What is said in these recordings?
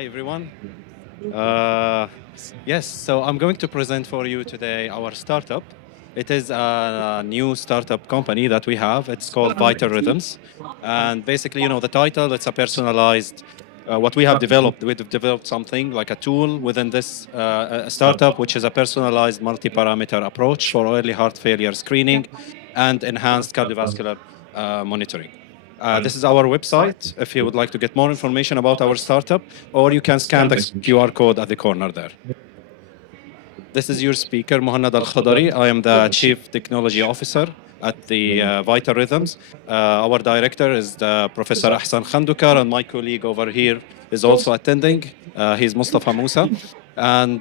Hi, everyone. Uh, yes, so I'm going to present for you today our startup. It is a new startup company that we have. It's called Vital Rhythms. And basically, the title, it's a personalized, what we have developed, we've developed something like a tool within this startup, which is a personalized multi-parameter approach for early heart failure screening and enhanced cardiovascular monitoring. This is our website if you would like to get more information about our startup, or you can scan the QR code at the corner there. This is your speaker, Mohanad Alkhodari. I am the Chief Technology Officer at the Vital Rhythms. Our director is Professor Ahsan Khandukar, and my colleague over here is also attending. He's Mustafa Musa. And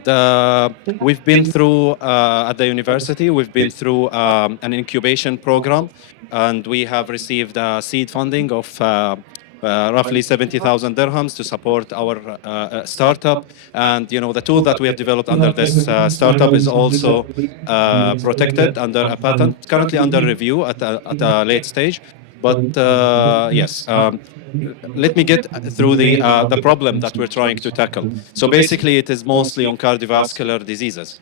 we've been through, at the university, we've been through an incubation program, and we have received seed funding of roughly 70,000 dirhams to support our startup. And the tool that we have developed under this startup is also protected under a patent, currently under review at a late stage. But yes, let me get through the problem that we're trying to tackle. So basically, it is mostly on cardiovascular diseases.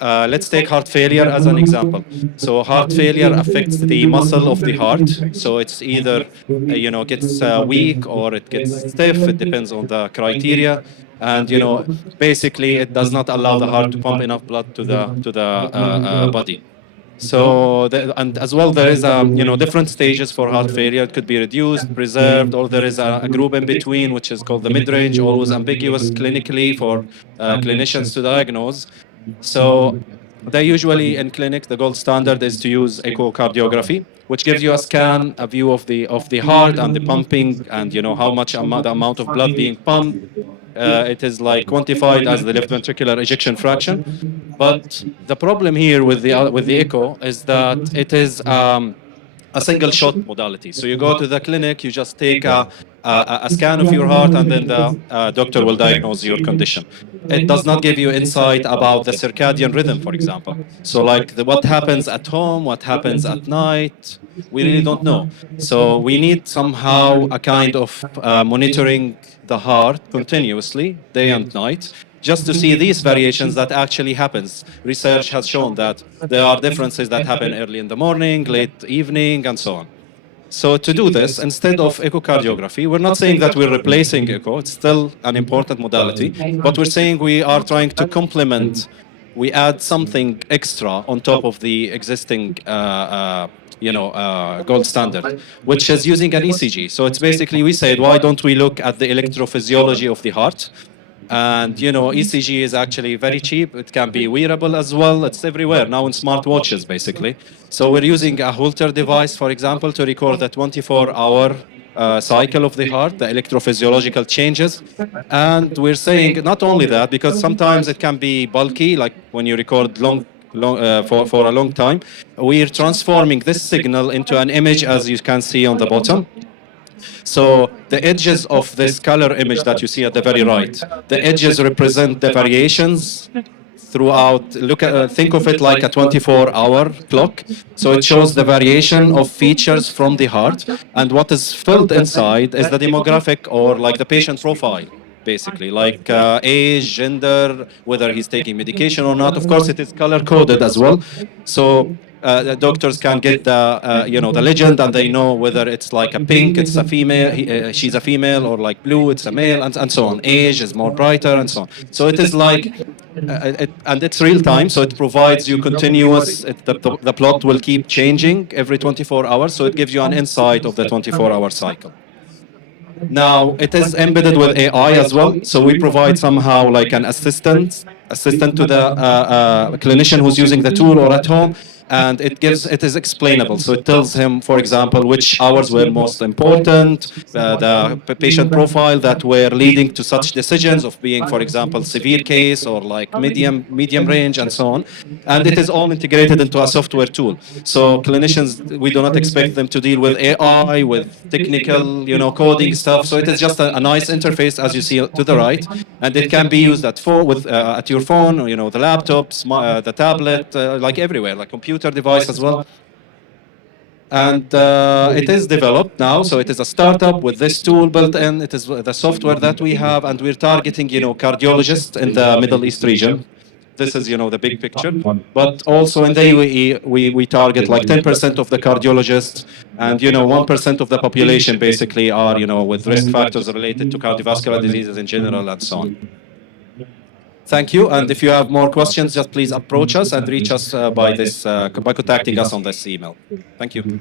Let's take heart failure as an example. So heart failure affects the muscle of the heart. So it's either, gets weak or it gets stiff. It depends on the criteria. And, basically it does not allow the heart to pump enough blood to the body. So, and as well, there is, different stages for heart failure. It could be reduced, preserved, or there is a group in between, which is called the mid-range, always ambiguous clinically for clinicians to diagnose. So they usually in clinic, the gold standard is to use echocardiography, which gives you a scan, a view of the heart and the pumping, and how much the amount of blood being pumped. It is like quantified as the left ventricular ejection fraction. But the problem here with the echo is that it is a single shot modality. So you go to the clinic, you just take a scan of your heart, and then the doctor will diagnose your condition. It does not give you insight about the circadian rhythm, for example. So like what happens at home, what happens at night, we really don't know. So we need somehow a kind of monitoring the heart continuously, day and night, just to see these variations that actually happens. Research has shown that there are differences that happen early in the morning, late evening, and so on. So to do this, instead of echocardiography, we're not saying that we're replacing echo. It's still an important modality, but we're saying we are trying to complement. We add something extra on top of the existing gold standard, which is using an ECG. So it's basically, we said, why don't we look at the electrophysiology of the heart? And ECG is actually very cheap. It can be wearable as well. It's everywhere now in smartwatches, basically. So we're using a Holter device, for example, to record the 24-hour cycle of the heart, the electrophysiological changes. And we're saying not only that, because sometimes it can be bulky, like when you record for a long time. We're transforming this signal into an image, as you can see on the bottom. So the edges of this color image that you see at the very right, the edges represent the variations throughout. Think of it like a 24-hour clock. So it shows the variation of features from the heart, and what is filled inside is the demographic, or like the patient profile, basically, like age, gender, whether he's taking medication or not. Of course, it is color coded as well. So the doctors can get the legend, and they know whether it's like a pink, it's a female, she's a female, or like blue, it's a male, and so on. Age is more brighter, and so on. So it is like, and it's real time, so it provides you continuous, the plot will keep changing every 24 hours, so it gives you an insight of the 24-hour cycle. Now, it is embedded with AI as well, so we provide somehow like an assistant to the clinician who's using the tool or at home, and it is explainable. So it tells him, for example, which hours were most important, the patient profile that were leading to such decisions of being, for example, severe case or like medium range, and so on. And it is all integrated into a software tool. So clinicians, we do not expect them to deal with AI, with technical, coding stuff. So it is just a nice interface, as you see to the right, and it can be used at your phone, the laptops, the tablet, like everywhere, like computer device as well. And it is developed now, so it is a startup with this tool built in. It is the software that we have, and we're targeting, cardiologists in the Middle East region. This is, the big picture. But also in the UAE, we target like 10% of the cardiologists, and 1% of the population basically are, with risk factors related to cardiovascular diseases in general, and so on. Thank you. And if you have more questions, just please approach us and reach us by contacting us on this email. Thank you.